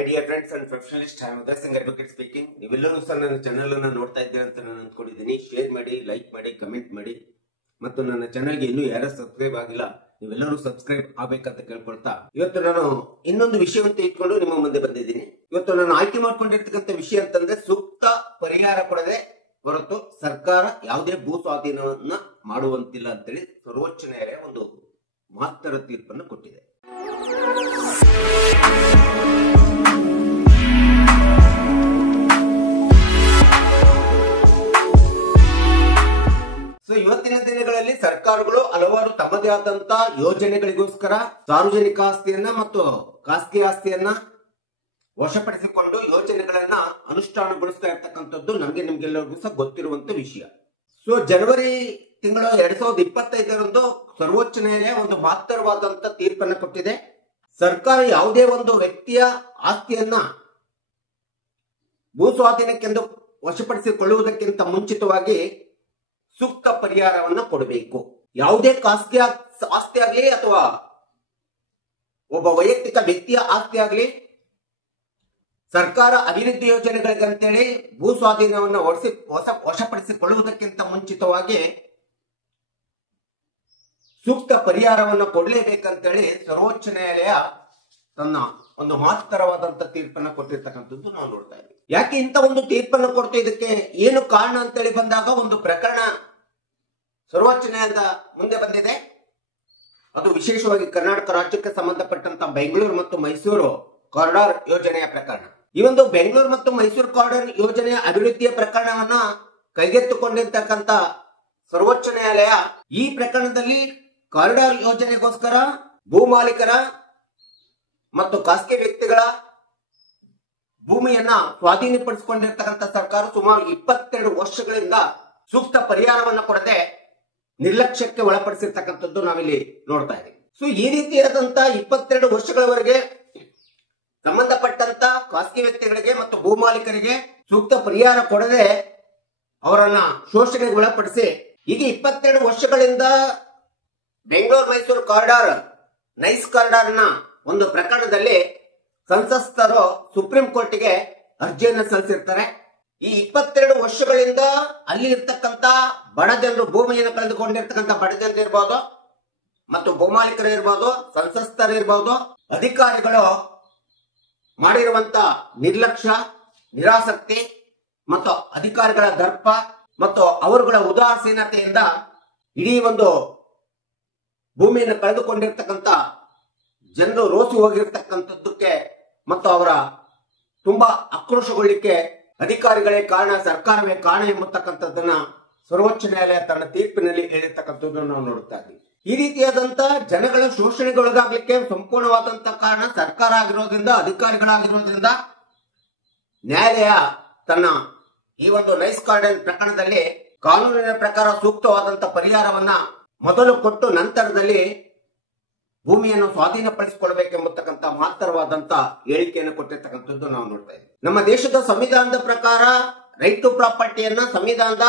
My dear friends and professionalist, I am Uday Singh advocate speaking. ನೀವೆಲ್ಲರೂ ಸಹ ನನ್ನ ಚಾನೆಲ್ ಅನ್ನು ನೋಡ್ತಾ ಇದ್ದೀರಾ ಅಂತ ನಾನು ಅಂದ್ಕೊಂಡಿದ್ದೀನಿ. ಶೇರ್ ಮಾಡಿ, ಲೈಕ್ ಮಾಡಿ, ಕಮೆಂಟ್ ಮಾಡಿ, ಮತ್ತು ನನ್ನ ಚಾನೆಲ್ಗೆ ಇನ್ನೂ ಯಾರು ಸಬ್ಸ್ಕ್ರೈಬ್ ಆಗಿಲ್ಲ ನೀವೆಲ್ಲರೂ ಸಬ್ಸ್ಕ್ರೈಬ್ ಆಗ್ಬೇಕಂತ ಕೇಳ್ಕೊಳ್ತಾ, ಇವತ್ತು ನಾನು ಇನ್ನೊಂದು ವಿಷಯವಂತ ಇಟ್ಕೊಂಡು ನಿಮ್ಮ ಮುಂದೆ ಬಂದಿದ್ದೀನಿ. ಇವತ್ತು ನಾನು ಆಯ್ಕೆ ಮಾಡ್ಕೊಂಡಿರ್ತಕ್ಕಂಥ ವಿಷಯ ಅಂತಂದ್ರೆ ಸೂಕ್ತ ಪರಿಹಾರ ಕೊಡದೆ ಹೊರತು ಸರ್ಕಾರ ಯಾವುದೇ ಭೂ ಸ್ವಾಧೀನವನ್ನ ಮಾಡುವಂತಿಲ್ಲ ಅಂತೇಳಿ ಸರ್ವೋಚ್ಚ ನ್ಯಾಯಾಲಯ ಒಂದು ಮಹತ್ತರ ತೀರ್ಪನ್ನು ಕೊಟ್ಟಿದೆ. ಇವತ್ತಿನ ದಿನಗಳಲ್ಲಿ ಸರ್ಕಾರಗಳು ಹಲವಾರು ತಮ್ಮದೇ ಆದಂತ ಯೋಜನೆಗಳಿಗೋಸ್ಕರ ಸಾರ್ವಜನಿಕ ಆಸ್ತಿಯನ್ನ ಮತ್ತು ಖಾಸಗಿ ಆಸ್ತಿಯನ್ನ ವಶಪಡಿಸಿಕೊಂಡು ಯೋಜನೆಗಳನ್ನ ಅನುಷ್ಠಾನಗೊಳಿಸ್ತಾ ಇರ್ತಕ್ಕಂಥದ್ದು ನಮಗೆ ನಿಮ್ಗೆಲ್ಲರಿಗೂ ಸಹ ಗೊತ್ತಿರುವಂತ ವಿಷಯ. ಜನವರಿ ತಿಂಗಳ 2025ರಂದು ಸರ್ವೋಚ್ಚ ನ್ಯಾಯಾಲಯ ಒಂದು ಮಹತ್ತರವಾದಂತ ತೀರ್ಪನ್ನು ಕೊಟ್ಟಿದೆ. ಸರ್ಕಾರ ಯಾವುದೇ ಒಂದು ವ್ಯಕ್ತಿಯ ಆಸ್ತಿಯನ್ನ ಭೂ ಸ್ವಾಧೀನಕ್ಕೆಂದು ವಶಪಡಿಸಿಕೊಳ್ಳುವುದಕ್ಕಿಂತ ಮುಂಚಿತವಾಗಿ ಸೂಕ್ತ ಪರಿಹಾರವನ್ನ ಕೊಡಬೇಕು. ಯಾವುದೇ ಖಾಸಗಿ ಆಸ್ತಿ ಆಗಲಿ ಅಥವಾ ಒಬ್ಬ ವೈಯಕ್ತಿಕ ವ್ಯಕ್ತಿಯ ಆಸ್ತಿ ಆಗಲಿ ಸರ್ಕಾರ ಅಭಿವೃದ್ಧಿ ಯೋಜನೆಗಳಿಗಂತೇಳಿ ಭೂ ಸ್ವಾಧೀನವನ್ನು ವಶಪಡಿಸಿಕೊಳ್ಳುವುದಕ್ಕಿಂತ ಮುಂಚಿತವಾಗಿ ಸೂಕ್ತ ಪರಿಹಾರವನ್ನು ಕೊಡಲೇಬೇಕಂತೇಳಿ ಸರ್ವೋಚ್ಚ ನ್ಯಾಯಾಲಯ ತನ್ನ ಒಂದು ಮಹತ್ತರವಾದಂತ ತೀರ್ಪನ್ನು ಕೊಟ್ಟಿರ್ತಕ್ಕಂಥದ್ದು ನಾವು ನೋಡ್ತಾ ಇದ್ದೀವಿ. ಯಾಕೆ ಇಂತ ಒಂದು ತೀರ್ಪನ್ನು ಕೊಡ್ತಾ, ಇದಕ್ಕೆ ಏನು ಕಾರಣ ಅಂತೇಳಿ ಬಂದಾಗ ಒಂದು ಪ್ರಕರಣ ಸರ್ವೋಚ್ಚ ನ್ಯಾಯಾಲಯದ ಮುಂದೆ ಬಂದಿದೆ. ಅದು ವಿಶೇಷವಾಗಿ ಕರ್ನಾಟಕ ರಾಜ್ಯಕ್ಕೆ ಸಂಬಂಧಪಟ್ಟಂತ ಬೆಂಗಳೂರು ಮತ್ತು ಮೈಸೂರು ಕಾರಿಡಾರ್ ಯೋಜನೆಯ ಪ್ರಕರಣ. ಈ ಒಂದು ಬೆಂಗಳೂರು ಮತ್ತು ಮೈಸೂರು ಕಾರಿಡಾರ್ ಯೋಜನೆಯ ಅಭಿವೃದ್ಧಿಯ ಪ್ರಕರಣವನ್ನ ಕೈಗೆತ್ತಿಕೊಂಡಿರ್ತಕ್ಕಂಥ ಸರ್ವೋಚ್ಚ ನ್ಯಾಯಾಲಯ ಈ ಪ್ರಕರಣದಲ್ಲಿ ಕಾರಿಡಾರ್ ಯೋಜನೆಗೋಸ್ಕರ ಭೂ ಮಾಲೀಕರ ಮತ್ತು ಖಾಸಗಿ ವ್ಯಕ್ತಿಗಳ ಭೂಮಿಯನ್ನ ಸ್ವಾಧೀನಪಡಿಸಿಕೊಂಡಿರ್ತಕ್ಕಂಥ ಸರ್ಕಾರ ಸುಮಾರು 22 ವರ್ಷಗಳಿಂದ ಸೂಕ್ತ ಪರಿಹಾರವನ್ನು ಕೊಡದೆ ನಿರ್ಲಕ್ಷ್ಯಕ್ಕೆ ಒಳಪಡಿಸಿರ್ತಕ್ಕಂಥದ್ದು ನಾವಿಲ್ಲಿ ನೋಡ್ತಾ ಇದ್ದೀವಿ. ಈ ರೀತಿಯಾದಂತ 22 ವರ್ಷಗಳವರೆಗೆ ಸಂಬಂಧಪಟ್ಟಂತ ಖಾಸಗಿ ವ್ಯಕ್ತಿಗಳಿಗೆ ಮತ್ತು ಭೂ ಮಾಲೀಕರಿಗೆ ಸೂಕ್ತ ಪರಿಹಾರ ಕೊಡದೆ ಅವರನ್ನ ಶೋಷಣೆಗೆ ಒಳಪಡಿಸಿ ಈಗ 22 ವರ್ಷಗಳಿಂದ ಬೆಂಗಳೂರು ಮೈಸೂರು ಕಾರಿಡಾರ್ ನೈಸ್ ಕಾರಿಡಾರ್ನ ಒಂದು ಪ್ರಕರಣದಲ್ಲಿ ಸಂತ್ರಸ್ತರು ಸುಪ್ರೀಂ ಕೋರ್ಟ್ಗೆ ಅರ್ಜಿಯನ್ನು ಸಲ್ಲಿಸಿರ್ತಾರೆ. ಈ 22 ವರ್ಷಗಳಿಂದ ಅಲ್ಲಿ ಇರ್ತಕ್ಕಂತ ಬಡ ಜನರು, ಭೂಮಿಯನ್ನು ಕಳೆದುಕೊಂಡಿರ್ತಕ್ಕಂಥ ಬಡ ಜನರು ಇರ್ಬೋದು ಮತ್ತು ಭೂಮಾಲೀಕರು ಇರ್ಬೋದು, ಸಂತ್ರಸ್ತರು ಇರ್ಬೋದು, ಅಧಿಕಾರಿಗಳು ಮಾಡಿರುವಂತ ನಿರ್ಲಕ್ಷ್ಯ, ನಿರಾಸಕ್ತಿ ಮತ್ತು ಅಧಿಕಾರಿಗಳ ದರ್ಪ ಮತ್ತು ಅವರುಗಳ ಉದಾಸೀನತೆಯಿಂದ ಇಡೀ ಒಂದು ಭೂಮಿಯನ್ನು ಕಳೆದುಕೊಂಡಿರ್ತಕ್ಕಂಥ ಜನರು ರೋಸಿ ಹೋಗಿರ್ತಕ್ಕಂಥದ್ದಕ್ಕೆ ಮತ್ತು ಅವರ ತುಂಬಾ ಆಕ್ರೋಶಗೊಳ್ಳಿಕ್ಕೆ ಅಧಿಕಾರಿಗಳೇ ಕಾರಣ, ಸರ್ಕಾರವೇ ಕಾರಣ ಎಂಬತಕ್ಕಂಥದ್ದನ್ನ ಸರ್ವೋಚ್ಚ ನ್ಯಾಯಾಲಯ ತನ್ನ ತೀರ್ಪಿನಲ್ಲಿ ಹೇಳಿರ್ತಕ್ಕಂಥದ್ದು ನಾವು ನೋಡುತ್ತಾ ಇದ್ದೀವಿ. ಈ ರೀತಿಯಾದಂತ ಜನಗಳ ಶೋಷಣೆಗೊಳಗಾಗ್ಲಿಕ್ಕೆ ಸಂಪೂರ್ಣವಾದಂತ ಕಾರಣ ಸರ್ಕಾರ ಆಗಿರೋದ್ರಿಂದ, ಅಧಿಕಾರಿಗಳಾಗಿರೋದ್ರಿಂದ ನ್ಯಾಯಾಲಯ ತನ್ನ ಈ ಒಂದು ನೈಸ್ ಕಾರಿಡಾರ್ ಪ್ರಕರಣದಲ್ಲಿ ಕಾನೂನಿನ ಪ್ರಕಾರ ಸೂಕ್ತವಾದಂತ ಪರಿಹಾರವನ್ನ ಮೊದಲು ಕೊಟ್ಟು ನಂತರದಲ್ಲಿ ಭೂಮಿಯನ್ನು ಸ್ವಾಧೀನಪಡಿಸಿಕೊಳ್ಬೇಕೆಂಬತಕ್ಕಂಥ ಮಹತ್ತರವಾದಂತ ಹೇಳಿಕೆಯನ್ನು ಕೊಟ್ಟಿರ್ತಕ್ಕಂಥದ್ದು ನಾವು ನೋಡ್ತಾ ಇದ್ದೀವಿ. ನಮ್ಮ ದೇಶದ ಸಂವಿಧಾನದ ಪ್ರಕಾರ ರೈಟ್ ಟು ಪ್ರಾಪರ್ಟಿಯನ್ನ ಸಂವಿಧಾನದ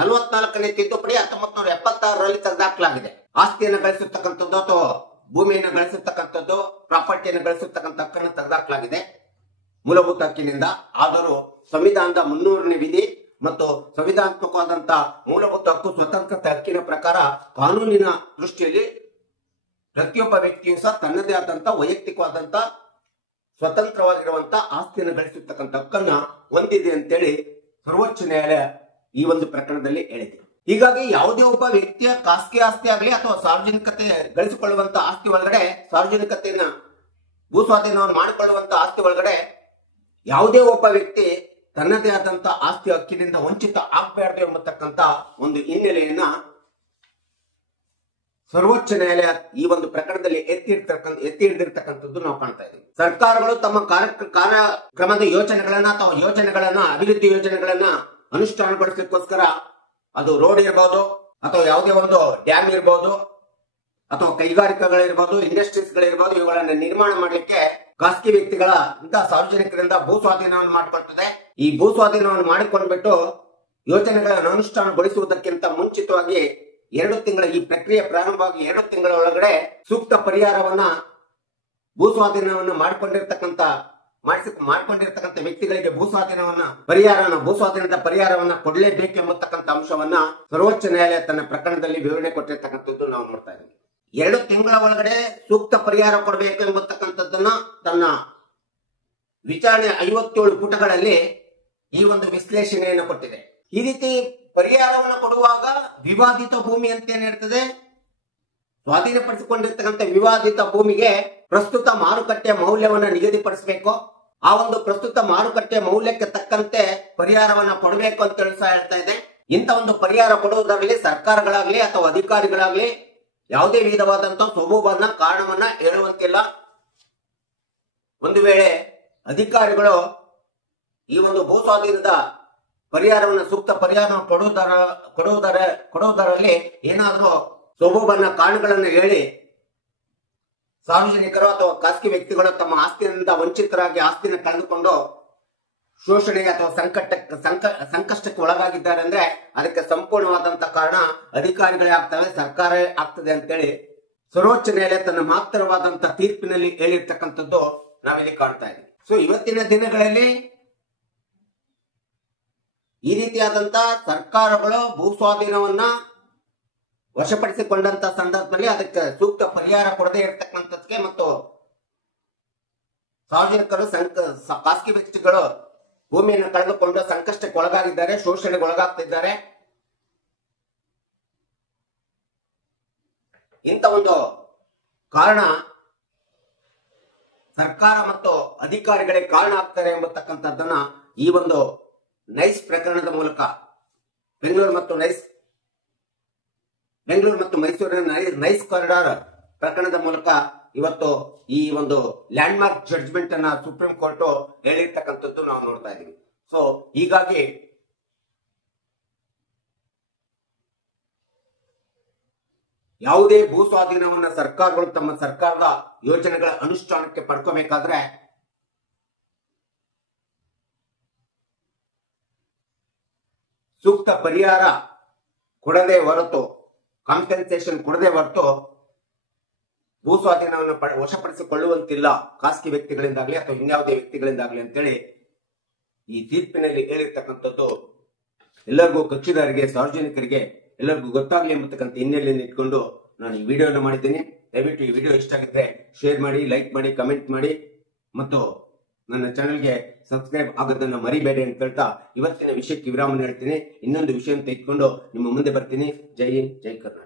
44ನೇ ತಿದ್ದುಪಡಿ 1976ರಲ್ಲಿ ತೆಗೆದಾಕಲಾಗಿದೆ. ಆಸ್ತಿಯನ್ನು ಗಳಿಸಿರ್ತಕ್ಕಂಥದ್ದು ಅಥವಾ ಭೂಮಿಯನ್ನು ಗಳಿಸಿರ್ತಕ್ಕಂಥದ್ದು, ಪ್ರಾಪರ್ಟಿಯನ್ನು ಗಳಿಸಿರ್ತಕ್ಕಂಥ ಹಕ್ಕನ್ನು ತೆಗೆದಾಕಲಾಗಿದೆ ಮೂಲಭೂತ ಹಕ್ಕಿನಿಂದ. ಆದರೂ ಸಂವಿಧಾನದ 300ನೇ ವಿಧಿ ಮತ್ತು ಸಂವಿಧಾನಾತ್ಮಕವಾದಂತ ಮೂಲಭೂತ ಹಕ್ಕು ಸ್ವತಂತ್ರತೆ ಹಕ್ಕಿನ ಪ್ರಕಾರ ಕಾನೂನಿನ ದೃಷ್ಟಿಯಲ್ಲಿ ಪ್ರತಿಯೊಬ್ಬ ವ್ಯಕ್ತಿಯು ಸಹ ತನ್ನದೇ ಆದಂತ ವೈಯಕ್ತಿಕವಾದಂತ ಸ್ವತಂತ್ರವಾಗಿರುವಂತ ಆಸ್ತಿಯನ್ನು ಗಳಿಸಿರ್ತಕ್ಕಂಥ ಹಕ್ಕನ್ನ ಹೊಂದಿದೆ ಅಂತೇಳಿ ಸರ್ವೋಚ್ಚ ನ್ಯಾಯಾಲಯ ಈ ಒಂದು ಪ್ರಕರಣದಲ್ಲಿ ಹೇಳಿದೆ. ಹೀಗಾಗಿ ಯಾವುದೇ ಒಬ್ಬ ವ್ಯಕ್ತಿಯ ಖಾಸಗಿ ಆಸ್ತಿ ಆಗಲಿ ಅಥವಾ ಸಾರ್ವಜನಿಕತೆ ಗಳಿಸಿಕೊಳ್ಳುವಂತ ಆಸ್ತಿ ಒಳಗಡೆ, ಸಾರ್ವಜನಿಕತೆಯನ್ನ ಭೂ ಸ್ವಾಧೀನವನ್ನು ಮಾಡಿಕೊಳ್ಳುವಂತ ಆಸ್ತಿ ಒಳಗಡೆ ಯಾವುದೇ ಒಬ್ಬ ವ್ಯಕ್ತಿ ತನ್ನದೇ ಆದಂತ ಆಸ್ತಿ ಹಕ್ಕಿನಿಂದ ವಂಚಿತ ಆಗಬಾರದು ಎಂಬತಕ್ಕಂತ ಒಂದು ಹಿನ್ನೆಲೆಯನ್ನ ಸರ್ವೋಚ್ಚ ನ್ಯಾಯಾಲಯ ಈ ಒಂದು ಪ್ರಕರಣದಲ್ಲಿ ಎತ್ತಿ ಹಿಡಿದಿರ್ತಕ್ಕಂಥದ್ದು ನಾವು ಕಾಣ್ತಾ ಇದ್ದೀವಿ. ಸರ್ಕಾರಗಳು ತಮ್ಮ ಕಾರ್ಯಕ್ರಮದ ಯೋಜನೆಗಳನ್ನ ಅಥವಾ ಅಭಿವೃದ್ಧಿ ಯೋಜನೆಗಳನ್ನ ಅನುಷ್ಠಾನಗೊಳಿಸಲಿಕ್ಕೋಸ್ಕರ ಅದು ರೋಡ್ ಇರಬಹುದು ಅಥವಾ ಯಾವುದೇ ಒಂದು ಡ್ಯಾಮ್ ಇರಬಹುದು ಅಥವಾ ಕೈಗಾರಿಕೆಗಳಿರ್ಬೋದು, ಇಂಡಸ್ಟ್ರೀಸ್ಗಳಿರ್ಬೋದು, ಇವುಗಳನ್ನ ನಿರ್ಮಾಣ ಮಾಡಲಿಕ್ಕೆ ಖಾಸಗಿ ವ್ಯಕ್ತಿಗಳ ಸಾರ್ವಜನಿಕರಿಂದ ಭೂ ಸ್ವಾಧೀನವನ್ನು ಮಾಡಿಕೊಳ್ತದೆ. ಈ ಭೂ ಸ್ವಾಧೀನವನ್ನು ಮಾಡಿಕೊಂಡ್ಬಿಟ್ಟು ಯೋಜನೆಗಳನ್ನು ಅನುಷ್ಠಾನಗೊಳಿಸುವುದಕ್ಕಿಂತ ಮುಂಚಿತವಾಗಿ 2 ತಿಂಗಳ ಈ ಪ್ರಕ್ರಿಯೆ ಪ್ರಾರಂಭವಾಗಿ 2 ತಿಂಗಳ ಒಳಗಡೆ ಸೂಕ್ತ ಪರಿಹಾರವನ್ನ ಭೂ ಸ್ವಾಧೀನವನ್ನು ಮಾಡಿಕೊಂಡಿರ್ತಕ್ಕಂಥ ಮಾಡಿಕೊಂಡಿರ್ತಕ್ಕಂಥ ವ್ಯಕ್ತಿಗಳಿಗೆ ಭೂಸ್ವಾಧೀನದ ಪರಿಹಾರವನ್ನ ಕೊಡಲೇಬೇಕೆಂಬತಕ್ಕಂಥ ಅಂಶವನ್ನ ಸರ್ವೋಚ್ಚ ನ್ಯಾಯಾಲಯ ತನ್ನ ಪ್ರಕರಣದಲ್ಲಿ ವಿವರಣೆ ಕೊಟ್ಟಿರ್ತಕ್ಕಂಥದ್ದು ನಾವು ನೋಡ್ತಾ ಇದ್ದೀವಿ. 2 ತಿಂಗಳ ಒಳಗಡೆ ಸೂಕ್ತ ಪರಿಹಾರ ಕೊಡಬೇಕು ಎಂಬತಕ್ಕಂಥದ್ದನ್ನ ತನ್ನ ವಿಚಾರಣೆ 57 ಪುಟಗಳಲ್ಲಿ ಈ ಒಂದು ವಿಶ್ಲೇಷಣೆಯನ್ನು ಕೊಟ್ಟಿದೆ. ಈ ರೀತಿ ಪರಿಹಾರವನ್ನು ಕೊಡುವಾಗ ವಿವಾದಿತ ಭೂಮಿ ಅಂತ ಏನಿರ್ತದೆ, ಸ್ವಾಧೀನಪಡಿಸಿಕೊಂಡಿರ್ತಕ್ಕಂಥ ವಿವಾದಿತ ಭೂಮಿಗೆ ಪ್ರಸ್ತುತ ಮಾರುಕಟ್ಟೆಯ ಮೌಲ್ಯವನ್ನ ನಿಗದಿಪಡಿಸಬೇಕು. ಆ ಒಂದು ಪ್ರಸ್ತುತ ಮಾರುಕಟ್ಟೆಯ ಮೌಲ್ಯಕ್ಕೆ ತಕ್ಕಂತೆ ಪರಿಹಾರವನ್ನ ಕೊಡಬೇಕು ಅಂತ ಸಹ ಹೇಳ್ತಾ ಇದೆ. ಇಂಥ ಒಂದು ಪರಿಹಾರ ಕೊಡುವುದರಲ್ಲಿ ಸರ್ಕಾರಗಳಾಗ್ಲಿ ಅಥವಾ ಅಧಿಕಾರಿಗಳಾಗ್ಲಿ ಯಾವುದೇ ವಿಧವಾದಂತಹ ಸಬೂಬನ್ನ ಕಾರಣವನ್ನ ಹೇಳುವಂತಿಲ್ಲ. ಒಂದು ವೇಳೆ ಅಧಿಕಾರಿಗಳು ಈ ಒಂದು ಭೂ ಸ್ವಾಧೀನದ ಪರಿಹಾರವನ್ನು ಸೂಕ್ತ ಪರಿಹಾರವನ್ನು ಕೊಡುವುದರಲ್ಲಿ ಏನಾದರೂ ಸಬೂಬನ್ನ ಕಾರಣಗಳನ್ನು ಹೇಳಿ ಸಾರ್ವಜನಿಕರು ಅಥವಾ ಖಾಸಗಿ ವ್ಯಕ್ತಿಗಳು ತಮ್ಮ ಆಸ್ತಿಯಿಂದ ವಂಚಿತರಾಗಿ ಆಸ್ತಿಯನ್ನು ಕಳೆದುಕೊಂಡು ಶೋಷಣೆಗೆ ಅಥವಾ ಸಂಕಷ್ಟಕ್ಕೆ ಒಳಗಾಗಿದ್ದಾರೆ ಅಂದ್ರೆ ಅದಕ್ಕೆ ಸಂಪೂರ್ಣವಾದಂತಹ ಕಾರಣ ಅಧಿಕಾರಿಗಳೇ ಆಗ್ತವೆ, ಸರ್ಕಾರವೇ ಆಗ್ತದೆ ಅಂತೇಳಿ ಸರ್ವೋಚ್ಚ ನ್ಯಾಯಾಲಯ ತನ್ನ ಮಹತ್ತರವಾದಂತಹ ತೀರ್ಪಿನಲ್ಲಿ ಹೇಳಿರ್ತಕ್ಕಂಥದ್ದು ನಾವಿಲ್ಲಿ ಕಾಣ್ತಾ ಇದ್ದೀವಿ. ಸೊ ಇವತ್ತಿನ ದಿನಗಳಲ್ಲಿ ಈ ರೀತಿಯಾದಂತಹ ಸರ್ಕಾರಗಳು ಭೂ ಸ್ವಾಧೀನವನ್ನ ವಶಪಡಿಸಿಕೊಂಡಂತ ಸಂದರ್ಭದಲ್ಲಿ ಅದಕ್ಕೆ ಸೂಕ್ತ ಪರಿಹಾರ ಕೊಡದೇ ಇರತಕ್ಕಂಥದ್ದಕ್ಕೆ ಮತ್ತು ಸಾರ್ವಜನಿಕರು ಖಾಸಗಿ ವ್ಯಕ್ತಿಗಳು ಭೂಮಿಯನ್ನು ಕಳೆದುಕೊಂಡು ಸಂಕಷ್ಟಕ್ಕೆ ಒಳಗಾಗಿದ್ದಾರೆ, ಶೋಷಣೆಗೆ ಒಳಗಾಗ್ತಿದ್ದಾರೆ. ಇಂಥ ಒಂದು ಕಾರಣ ಸರ್ಕಾರ ಮತ್ತು ಅಧಿಕಾರಿಗಳೇ ಕಾರಣ ಆಗ್ತಾರೆ ಎಂಬತಕ್ಕಂಥದ್ದನ್ನ ಈ ಒಂದು ನೈಸ್ ಪ್ರಕರಣದ ಮೂಲಕ ಬೆಂಗಳೂರು ಮತ್ತು ಮೈಸೂರಿನ ನೈಸ್ ಕಾರಿಡಾರ್ ಪ್ರಕರಣದ ಮೂಲಕ ಇವತ್ತು ಈ ಒಂದು ಲ್ಯಾಂಡ್ ಮಾರ್ಕ್ ಜಡ್ಜ್ಮೆಂಟ್ ಅನ್ನ ಸುಪ್ರೀಂ ಕೋರ್ಟ್ ಹೇಳಿರ್ತಕ್ಕಂಥದ್ದು ನಾವು ನೋಡ್ತಾ ಇದೀವಿ. ಸೊ ಹೀಗಾಗಿ ಯಾವುದೇ ಭೂ ಸ್ವಾಧೀನವನ್ನ ಸರ್ಕಾರಗಳು ತಮ್ಮ ಸರ್ಕಾರದ ಯೋಜನೆಗಳ ಅನುಷ್ಠಾನಕ್ಕೆ ಪಡ್ಕೋಬೇಕಾದ್ರೆ ಸೂಕ್ತ ಪರಿಹಾರ ಕೊಡದೆ ಹೊರತು, ಕಾಂಪೆನ್ಸೇಷನ್ ಕೊಡದೆ ಹೊರತು ಭೂ ಸ್ವಾಧೀನವನ್ನು ವಶಪಡಿಸಿಕೊಳ್ಳುವಂತಿಲ್ಲ ಖಾಸಗಿ ವ್ಯಕ್ತಿಗಳಿಂದಾಗ್ಲಿ ಅಥವಾ ಇನ್ಯಾವುದೇ ವ್ಯಕ್ತಿಗಳಿಂದಾಗ್ಲಿ ಅಂತೇಳಿ ಈ ತೀರ್ಪಿನಲ್ಲಿ ಹೇಳಿರ್ತಕ್ಕಂಥದ್ದು ಎಲ್ಲರಿಗೂ, ಕಕ್ಷಿದಾರರಿಗೆ, ಸಾರ್ವಜನಿಕರಿಗೆ ಎಲ್ಲರಿಗೂ ಗೊತ್ತಾಗ್ಲಿ ಎಂಬತಕ್ಕಂಥ ಹಿನ್ನೆಲೆಯನ್ನು ಇಟ್ಕೊಂಡು ನಾನು ಈ ವಿಡಿಯೋನ ಮಾಡಿದ್ದೀನಿ. ದಯವಿಟ್ಟು ಈ ವಿಡಿಯೋ ಇಷ್ಟ ಆಗಿದ್ರೆ ಶೇರ್ ಮಾಡಿ, ಲೈಕ್ ಮಾಡಿ, ಕಮೆಂಟ್ ಮಾಡಿ ಮತ್ತು ನನ್ನ ಚಾನೆಲ್ಗೆ ಸಬ್ಸ್ಕ್ರೈಬ್ ಆಗೋದನ್ನ ಮರಿಬೇಡಿ ಅಂತ ಹೇಳ್ತಾ ಇವತ್ತಿನ ವಿಷಯಕ್ಕೆ ವಿರಾಮ ಹೇಳ್ತೀನಿ. ಇನ್ನೊಂದು ವಿಷಯ ತೆಗೆದುಕೊಂಡು ನಿಮ್ಮ ಮುಂದೆ ಬರ್ತೀನಿ. ಜೈ ಹಿಂದ್, ಜೈ ಕರ್ನಾಟಕ.